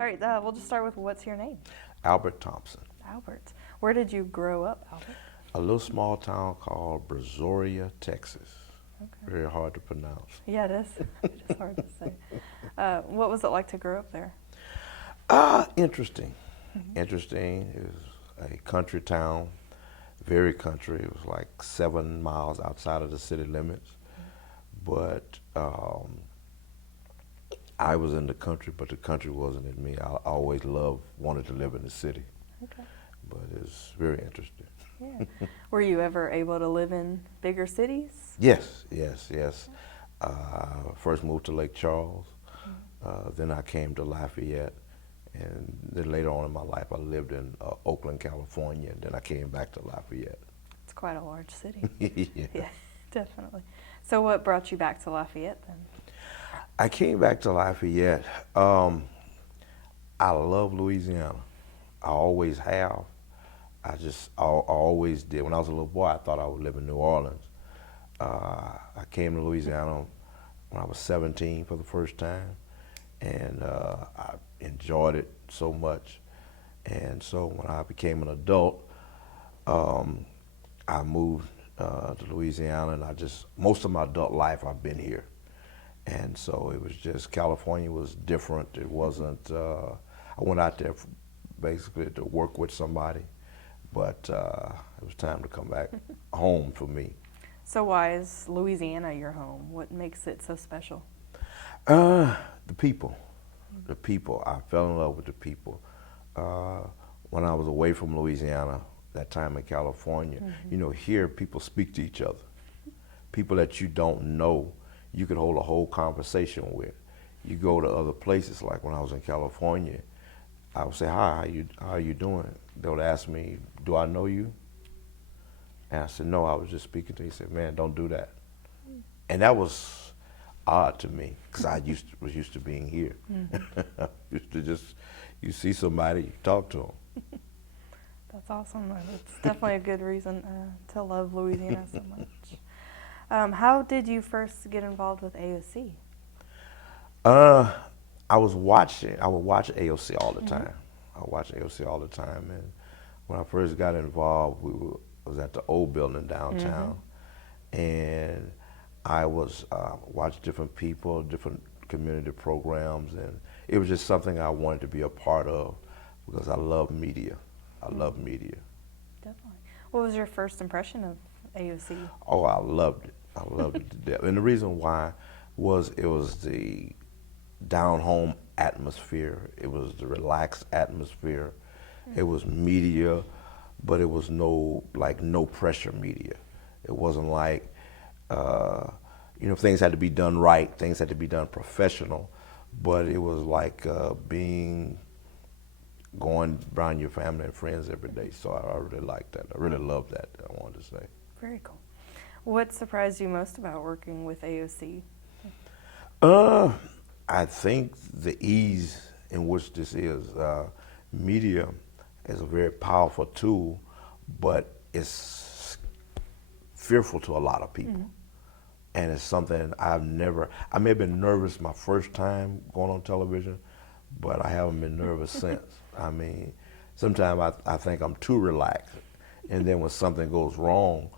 All right, we'll just start with what's your name? Albert Thompson. Albert. Where did you grow up, Albert? A little small town called Brazoria, Texas. Okay. Very hard to pronounce. Yeah, it is. It is hard to say. What was it like to grow up there? Interesting. Interesting. It was a country town, very country. It was like 7 miles outside of the city limits. But I was in the country, but the country wasn't in me. I always wanted to live in the city. Okay. But it's very interesting. Yeah. Were you ever able to live in bigger cities? Yes, yes, yes. First moved to Lake Charles. Then I came to Lafayette. And then later on in my life, I lived in Oakland, California. And then I came back to Lafayette. It's quite a large city. Yeah. Yeah, definitely. So what brought you back to Lafayette then? I came back to Lafayette. I love Louisiana. I always have. I always did. When I was a little boy, I thought I would live in New Orleans. I came to Louisiana when I was 17 for the first time, and I enjoyed it so much. And so when I became an adult, I moved to Louisiana, and most of my adult life I've been here. And so it was just, California was different. It wasn't, I went out there basically to work with somebody, but it was time to come back home for me. So why is Louisiana your home? What makes it so special? The people. The people. I fell in love with the people. When I was away from Louisiana, that time in California, here people speak to each other. People that you don't know, you could hold a whole conversation with. You go to other places, like when I was in California, I would say, hi, how are you doing? They would ask me, do I know you? And I said, no, I was just speaking to you. He said, man, don't do that. And that was odd to me, because I was used to being here. Used to just, you see somebody, you talk to them. That's awesome. It's definitely a good reason to love Louisiana so much. How did you first get involved with AOC? I would watch AOC all the time. I watched AOC all the time, and when I first got involved, was at the old building downtown, and I was watched different people, different community programs, and it was just something I wanted to be a part of because I love media. I love media. Definitely. What was your first impression of AOC? Oh, I loved it. I loved it to death. And the reason why was it was the down-home atmosphere. It was the relaxed atmosphere. It was media, but it was no pressure media. It wasn't like, things had to be done right, things had to be done professional, but it was like going around your family and friends every day. So I really liked that. I really loved that, I wanted to say. Very cool. What surprised you most about working with AOC? I think the ease in which this is. Media is a very powerful tool, but it's fearful to a lot of people. And it's something I may have been nervous my first time going on television, but I haven't been nervous since. I mean, sometimes I think I'm too relaxed. And then when something goes wrong,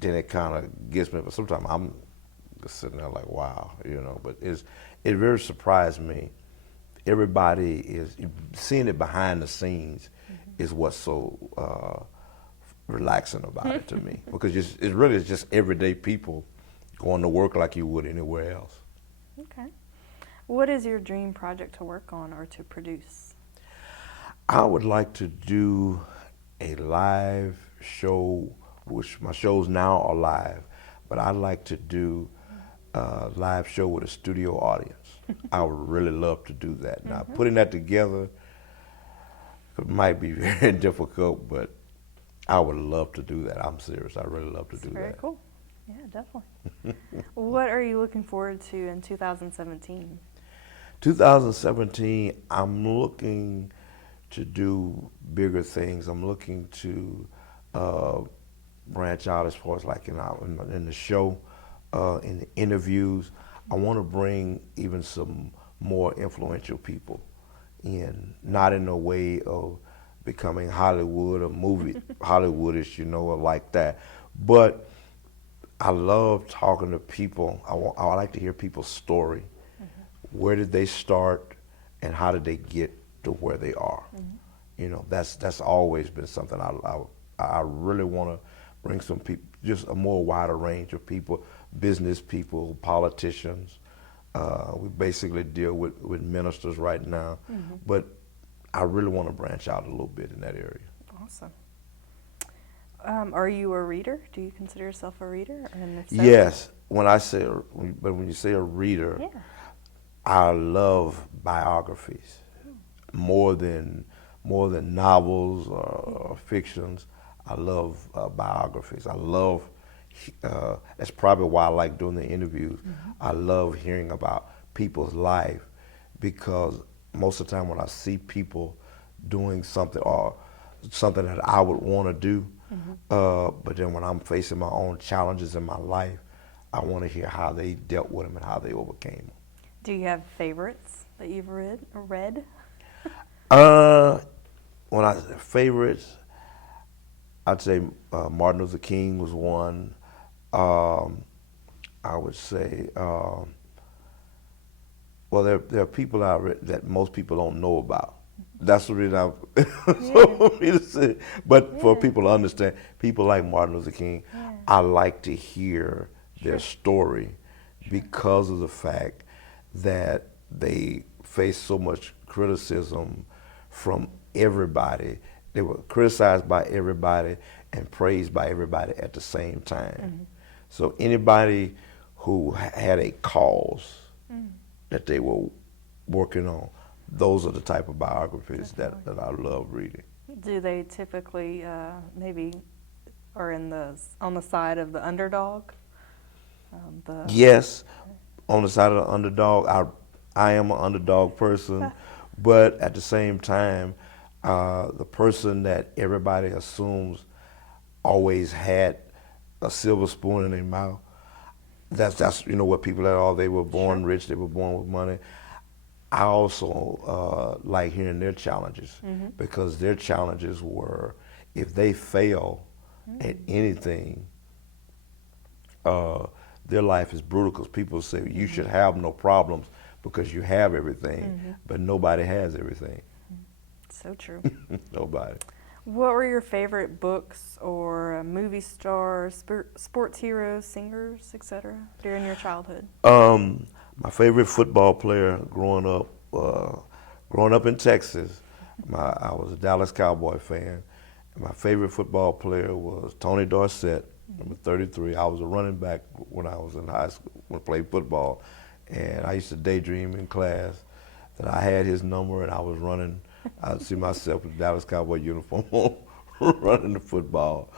then it kind of gets me. But sometimes I'm just sitting there like, wow, but it very surprised me. Everybody is seeing it behind the scenes is what's so relaxing about it to me, because it's really just everyday people going to work like you would anywhere else. Okay. What is your dream project to work on or to produce? I would like to do a live show, which my shows now are live, but I'd like to do a live show with a studio audience. I would really love to do that. Now, putting that together might be very difficult, but I would love to do that. I'm serious. I really love to do that. Very cool. Yeah, definitely. What are you looking forward to in 2017? 2017, I'm looking to do bigger things. I'm looking to branch out as far as like in the show, in the interviews. I want to bring even some more influential people in, not in a way of becoming Hollywood or movie Hollywoodish, you know, or like that. But I love talking to people. I like to hear people's story. Where did they start, and how did they get to where they are? You know, that's always been something I really want to bring some people, just a more wider range of people, business people, politicians. We basically deal with ministers right now, but I really want to branch out a little bit in that area. Awesome. Are you a reader? Do you consider yourself a reader? And if so, Yes, when you say a reader, yeah. I love biographies more than novels or fictions. I love biographies. I love. That's probably why I like doing the interviews. I love hearing about people's life, because most of the time when I see people doing something or something that I would want to do, but then when I'm facing my own challenges in my life, I want to hear how they dealt with them and how they overcame them. Do you have favorites that you've read? When I favorites, I'd say Martin Luther King was one. I would say, well, there are people that most people don't know about. That's the reason for me to say. But for people to understand, people like Martin Luther King, I like to hear their story because of the fact that they faced so much criticism from everybody. They were criticized by everybody and praised by everybody at the same time. So anybody who had a cause that they were working on, those are the type of biographies that I love reading. Do they typically maybe are on the side of the underdog? Yes, on the side of the underdog. I am an underdog person, but at the same time, the person that everybody assumes always had a silver spoon in their mouth. That's you know what people are. They were born rich. They were born with money. I also like hearing their challenges, because their challenges were, if they fail at anything, their life is brutal, because people say you should have no problems because you have everything, but nobody has everything. So true. Nobody. What were your favorite books or movie stars, sports heroes, singers, etc. during your childhood? My favorite football player growing up in Texas, I was a Dallas Cowboy fan. My favorite football player was Tony Dorsett, number 33. I was a running back when I was in high school, when I played football. And I used to daydream in class that I had his number and I was running. I'd see myself with the Dallas Cowboy uniform on, running the football.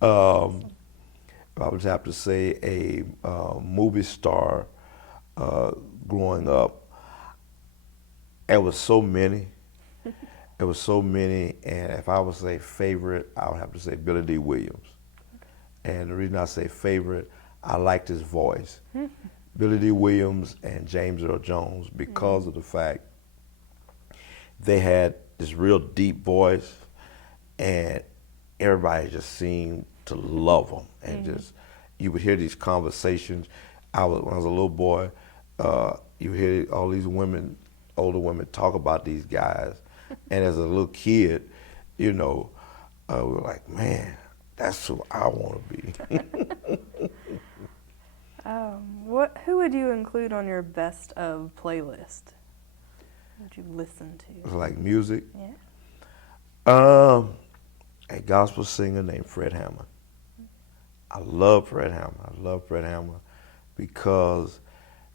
I would have to say a movie star growing up. There was so many. There was so many, and if I would say favorite, I would have to say Billy D. Williams. And the reason I say favorite, I liked his voice. Billy D. Williams and James Earl Jones, because of the fact they had this real deep voice, and everybody just seemed to love them. And just, you would hear these conversations. When I was a little boy, you hear all these women, older women, talk about these guys. And as a little kid, you know, we were like, man, that's who I want to be. Who would you include on your best of playlist? Who would you listen to? Like music? Yeah. A gospel singer named Fred Hammond. I love Fred Hammond because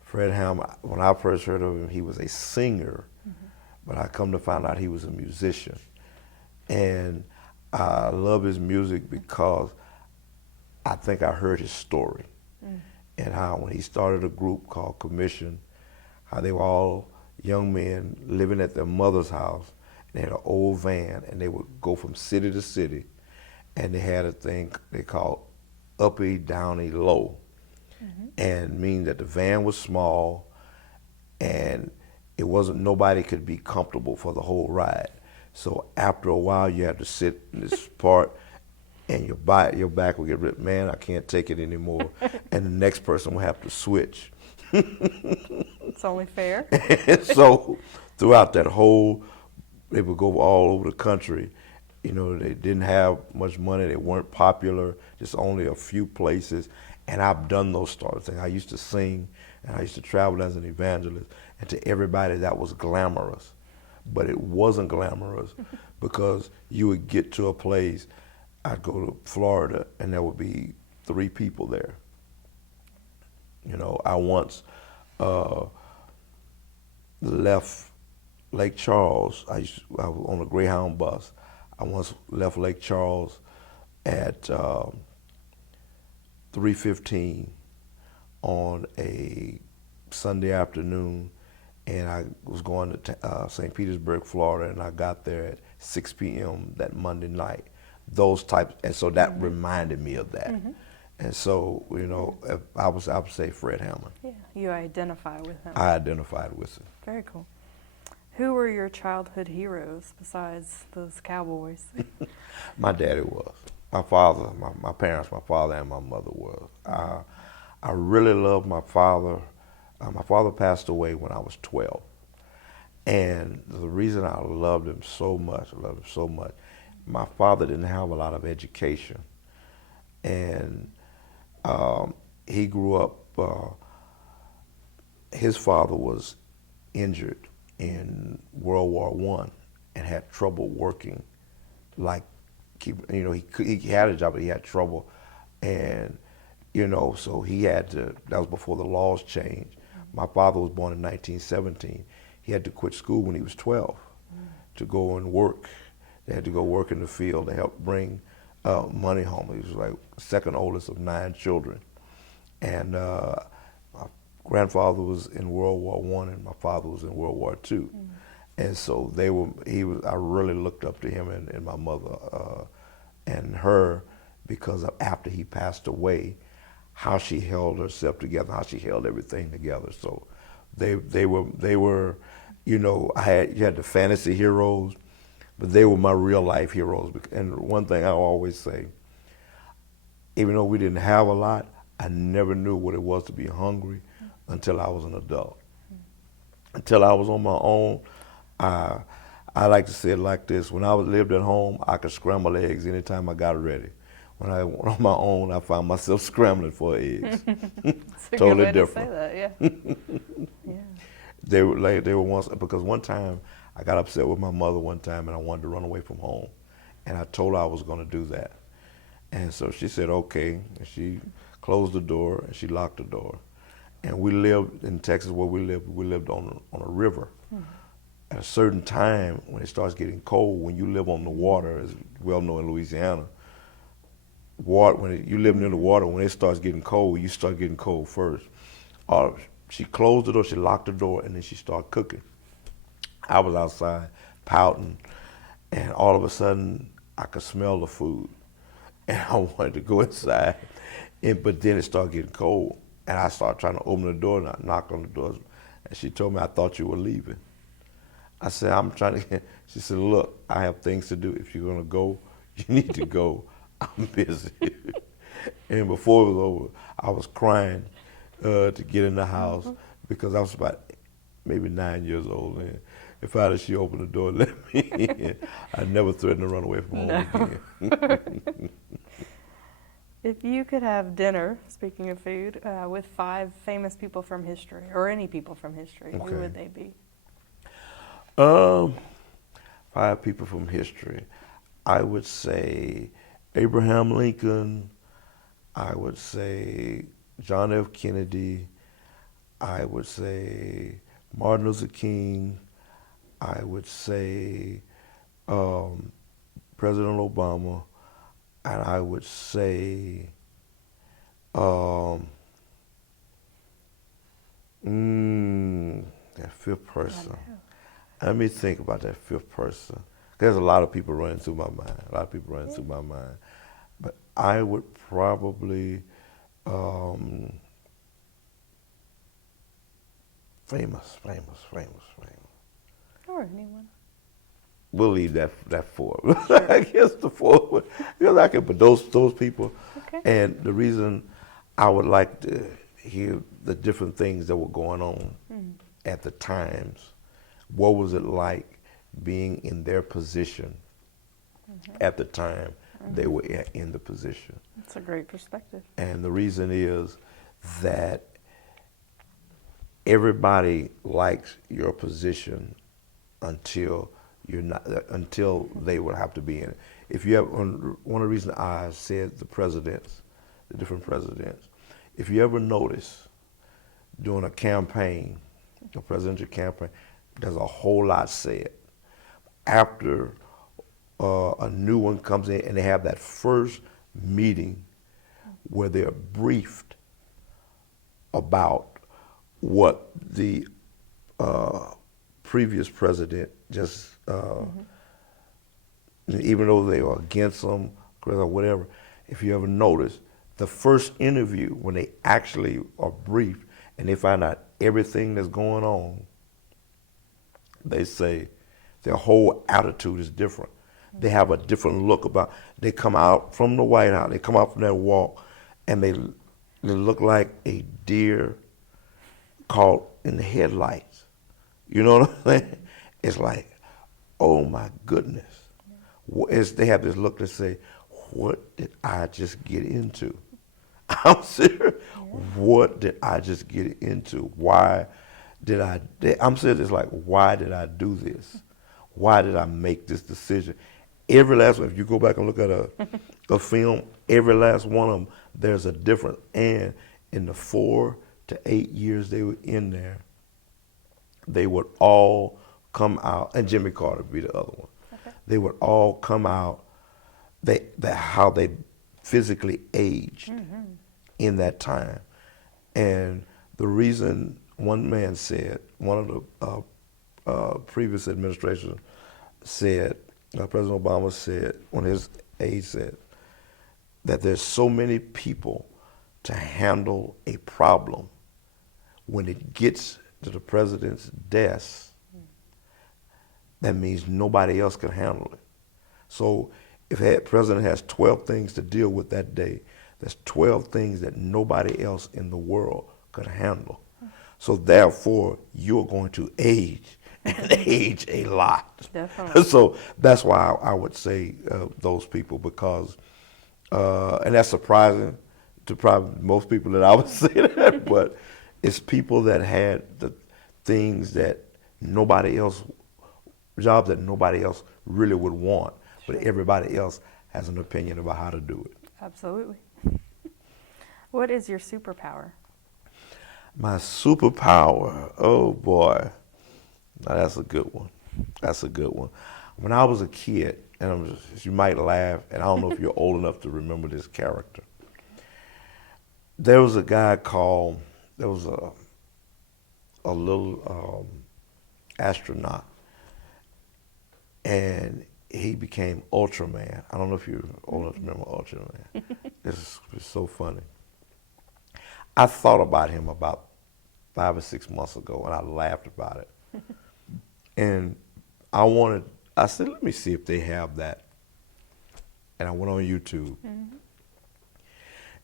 Fred Hammond, when I first heard of him, he was a singer, but I come to find out he was a musician. And I love his music because I think I heard his story. And how when he started a group called Commission, how they were all young men living at their mother's house, and they had an old van, and they would go from city to city, and they had a thing they called uppy, downy, low, and meaning that the van was small, and it wasn't, nobody could be comfortable for the whole ride. So after a while, you have to sit in this part, and your back will get ripped. Man, I can't take it anymore. And the next person will have to switch. It's only fair. And so throughout that whole, they would go all over the country. You know, they didn't have much money. They weren't popular, just only a few places. And I've done those stories. I used to sing, and I used to travel as an evangelist. And to everybody, that was glamorous. But it wasn't glamorous because you would get to a place, I'd go to Florida, and there would be 3 people there. You know, I once left Lake Charles. I was on a Greyhound bus. I once left Lake Charles at 3:15 on a Sunday afternoon, and I was going to St. Petersburg, Florida, and I got there at 6 p.m. that Monday night. Those types, and so that reminded me of that. And so, you know, I would say Fred Hammond. Yeah, you identify with him. I identified with him. Very cool. Who were your childhood heroes besides those cowboys? My daddy was. My father, my parents, my father and my mother was. I really loved my father. My father passed away when I was 12. And the reason I loved him so much, my father didn't have a lot of education. And he grew up, his father was injured in World War I and had trouble working. Like, you know, he had a job, but he had trouble. And, you know, so he had to, that was before the laws changed. My father was born in 1917. He had to quit school when he was 12 to go and work. They had to go work in the field to help bring money home. He was like second oldest of 9 children. And my grandfather was in World War I and my father was in World War II. And so I really looked up to him and my mother and her because of after he passed away, how she held herself together, how she held everything together. So they were, you know, you had the fantasy heroes, but they were my real life heroes. And one thing I always say, even though we didn't have a lot, I never knew what it was to be hungry until I was an adult. Until I was on my own, I like to say it like this: when I lived at home, I could scramble eggs anytime I got ready. When I went on my own, I found myself scrambling for eggs. It's a Totally good way different. to say that, yeah. Yeah. They were once, because one time I got upset with my mother one time and I wanted to run away from home. And I told her I was going to do that. And so she said, okay. And she closed the door and she locked the door. And we lived in Texas where we lived on a river. At a certain time, when it starts getting cold, when you live on the water, as well known in Louisiana, you live near the water, when it starts getting cold, you start getting cold first. She closed the door, she locked the door, and then she started cooking. I was outside pouting, and all of a sudden, I could smell the food. And I wanted to go inside, but then it started getting cold. And I started trying to open the door, and I knocked on the door. And she told me, I thought you were leaving. I said, I'm trying to, she said, look, I have things to do. If you're going to go, you need to go. I'm busy. And before it was over, I was crying to get in the house because I was about maybe 9 years old. And if she opened the door and let me in, I never threatened to run away from home again. If you could have dinner, speaking of food, with 5 famous people from history, or any people from history, Okay. who would they be? 5 people from history. I would say Abraham Lincoln. I would say John F. Kennedy. I would say Martin Luther King. I would say President Obama. And I would say that 5th person. Let me think about that 5th person. There's a lot of people running through my mind. But I would probably famous. Or anyone. We'll leave that for Sure. I guess the fourth one, because I can put those people. Okay. And the reason I would like to hear the different things that were going on at the times. What was it like being in their position at the time they were in the position? That's a great perspective. And the reason is that everybody likes your position until you're not, until they would have to be in it. If you have, one of the reasons I said the presidents, the different presidents, if you ever notice during a campaign, a presidential campaign, there's a whole lot said. After a new one comes in and they have that first meeting where they're briefed about what the previous president just, even though they were against them or whatever, if you ever notice, the first interview when they actually are briefed and they find out everything that's going on, they say their whole attitude is different. They have a different look about, they come out from the White House, they come out from that walk, and they look like a deer caught in the headlights. You know what I'm saying? It's like, oh my goodness. They have this look to say, what did I just get into? I'm serious. What did I just get into? Why did I'm serious, it's like, why did I do this? Why did I make this decision? Every last one, if you go back and look at a film, every last one of them, there's a difference. And in the 4 to 8 years they were in there, they would all come out, and Jimmy Carter would be the other one. Okay. They would all come out, how they physically aged in that time. And the reason, one man said, one of the previous administration said, President Obama said, when his aide said, that there's so many people to handle a problem. When it gets to the president's desk, that means nobody else can handle it. So if the president has 12 things to deal with that day, there's 12 things that nobody else in the world could handle. So therefore, you're going to age, and age a lot. Definitely. So that's why I would say those people, because, and that's surprising to probably most people that I would say that, but it's people that had the things that nobody else, jobs that nobody else really would want, but everybody else has an opinion about how to do it. Absolutely. What is your superpower? My superpower, oh boy, now that's a good one. That's a good one. When I was a kid, and you might laugh, and I don't know if you're old enough to remember this character. There was a guy called, there was a little astronaut, and he became Ultraman. I don't know if you're old enough to remember Ultraman. This is so funny. I thought about him about 5 or 6 months ago, and I laughed about it. And I said, let me see if they have that. And I went on YouTube. And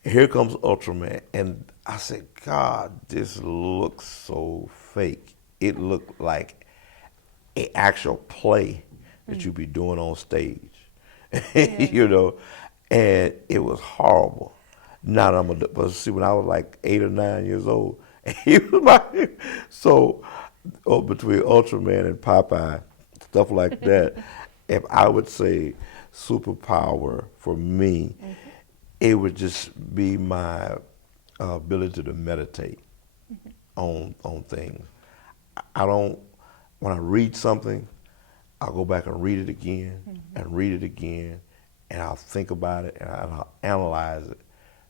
here comes Ultraman. And I said, God, this looks so fake. It looked like an actual play that you'd be doing on stage. You know, and it was horrible. Now I'm but see, when I was like 8 or 9 years old, he was like, so between Ultraman and Popeye, stuff like that, if I would say superpower for me, it would just be my ability to meditate on things. I don't, when I read something, I'll go back and read it again and read it again, and I'll think about it and I'll analyze it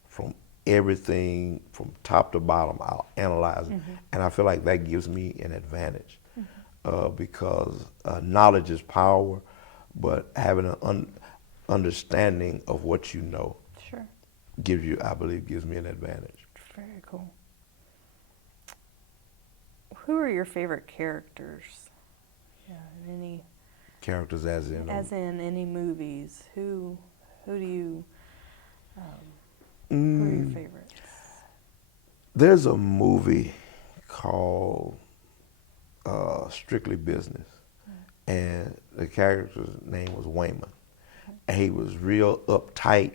from everything, from top to bottom. I'll analyze it, and I feel like that gives me an advantage because knowledge is power, but having an understanding of what you know gives you, I believe, gives me an advantage. Very cool. Who are your favorite characters? Yeah, in any Characters as in? any movies. Who do you who are your favorites? There's a movie called Strictly Business, and the character's name was Wayman, and he was real uptight,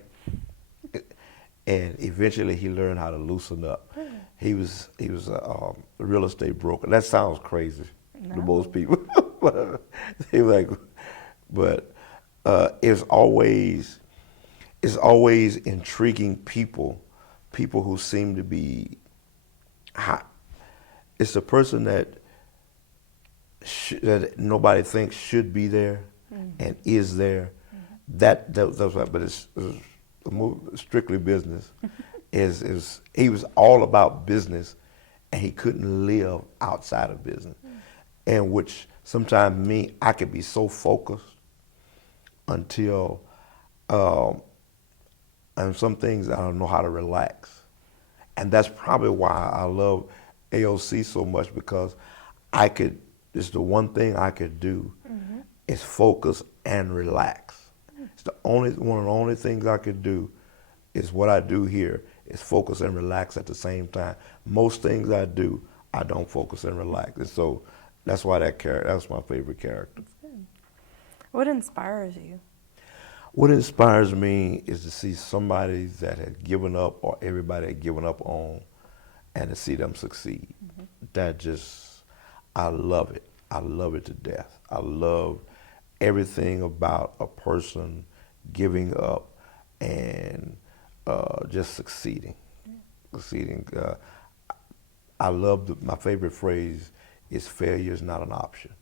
and eventually he learned how to loosen up. He was a real estate broker. That sounds crazy to most people, but they were like, but it's always intriguing people who seem to be hot. It's a person that that nobody thinks should be there and is there. That's right. But it's the movie, Strictly Business. is he was all about business, and he couldn't live outside of business. And which sometimes I could be so focused until and some things I don't know how to relax. And that's probably why I love AOC so much, because it's the one thing I could do is focus and relax. It's one of the only things I could do is what I do here, is focus and relax at the same time. Most things I do, I don't focus and relax. And so that's why that's my favorite character. That's good. What inspires you? What inspires me is to see somebody that had given up, or everybody had given up on, and to see them succeed. I love it. I love it to death. I love everything about a person giving up and just succeeding. Succeeding. My favorite phrase is failure is not an option,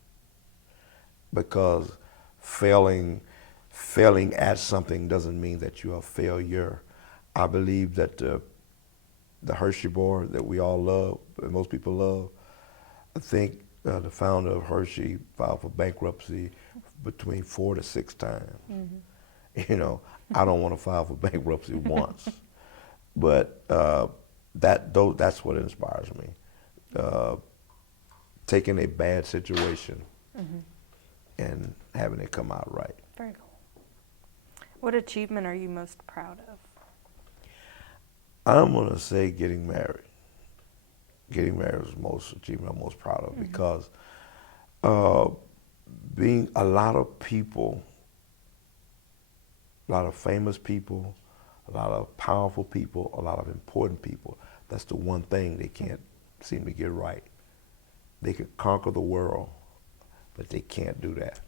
because failing at something doesn't mean that you're a failure. I believe that the Hershey bar that we all love, that most people love, I think the founder of Hershey filed for bankruptcy between 4 to 6 times. You know, I don't want to file for bankruptcy once, but that's what inspires me. Taking a bad situation and having it come out right. Very cool. What achievement are you most proud of? I'm going to say getting married. Getting married was the most achievement I'm most proud of, because being a lot of people, a lot of famous people, a lot of powerful people, a lot of important people, that's the one thing they can't seem to get right. They could conquer the world, but they can't do that.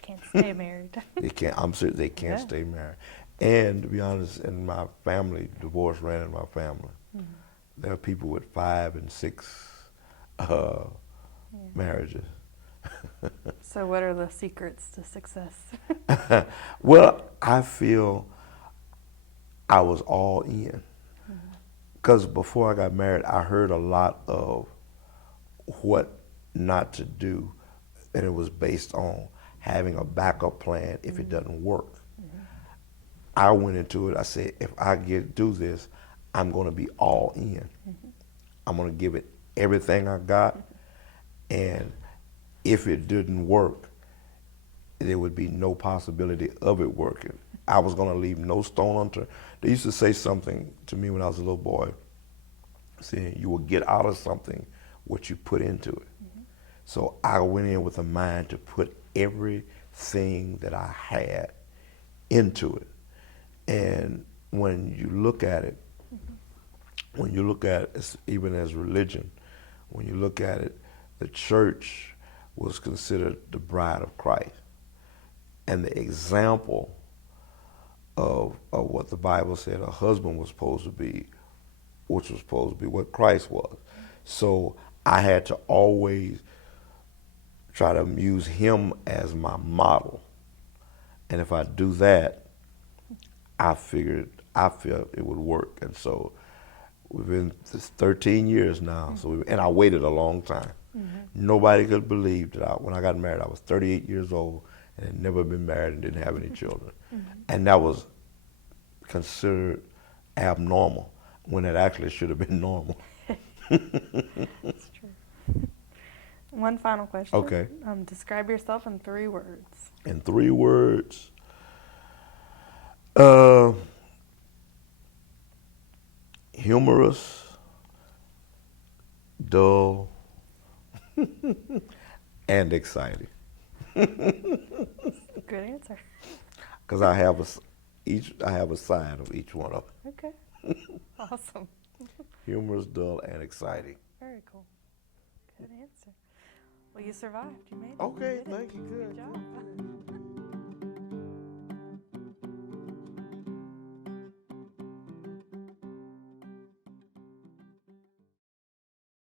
Can't stay married. They can't. I'm serious. They can't stay married. And to be honest, in my family, divorce ran in my family. There are people with 5 and 6 marriages. So what are the secrets to success? Well, I feel I was all in. Because before I got married, I heard a lot of what not to do, and it was based on having a backup plan if it doesn't work. I went into it, I said, if I do this, I'm going to be all in. I'm going to give it everything I got, and if it didn't work, there would be no possibility of it working. I was going to leave no stone unturned. They used to say something to me when I was a little boy, saying you will get out of something what you put into it. So I went in with a mind to put everything that I had into it. And when you look at it, even as religion, when you look at it, the church was considered the bride of Christ. And the example of what the Bible said a husband was supposed to be, which was supposed to be what Christ was. So I had to always try to use him as my model. And if I do that, I feel it would work. And so we've been 13 years now, and I waited a long time. Nobody could believe that when I got married, I was 38 years old and had never been married and didn't have any children. And that was considered abnormal when it actually should have been normal. That's true. One final question. Okay. Describe yourself in 3 words. In 3 words, humorous, dull, and exciting. Good answer. Because I have a side of each one of them. Okay. Awesome. Humorous, dull, and exciting. Very cool. Good answer. Well, you survived. You made it. Okay, You did it. thank you. Good. Good job.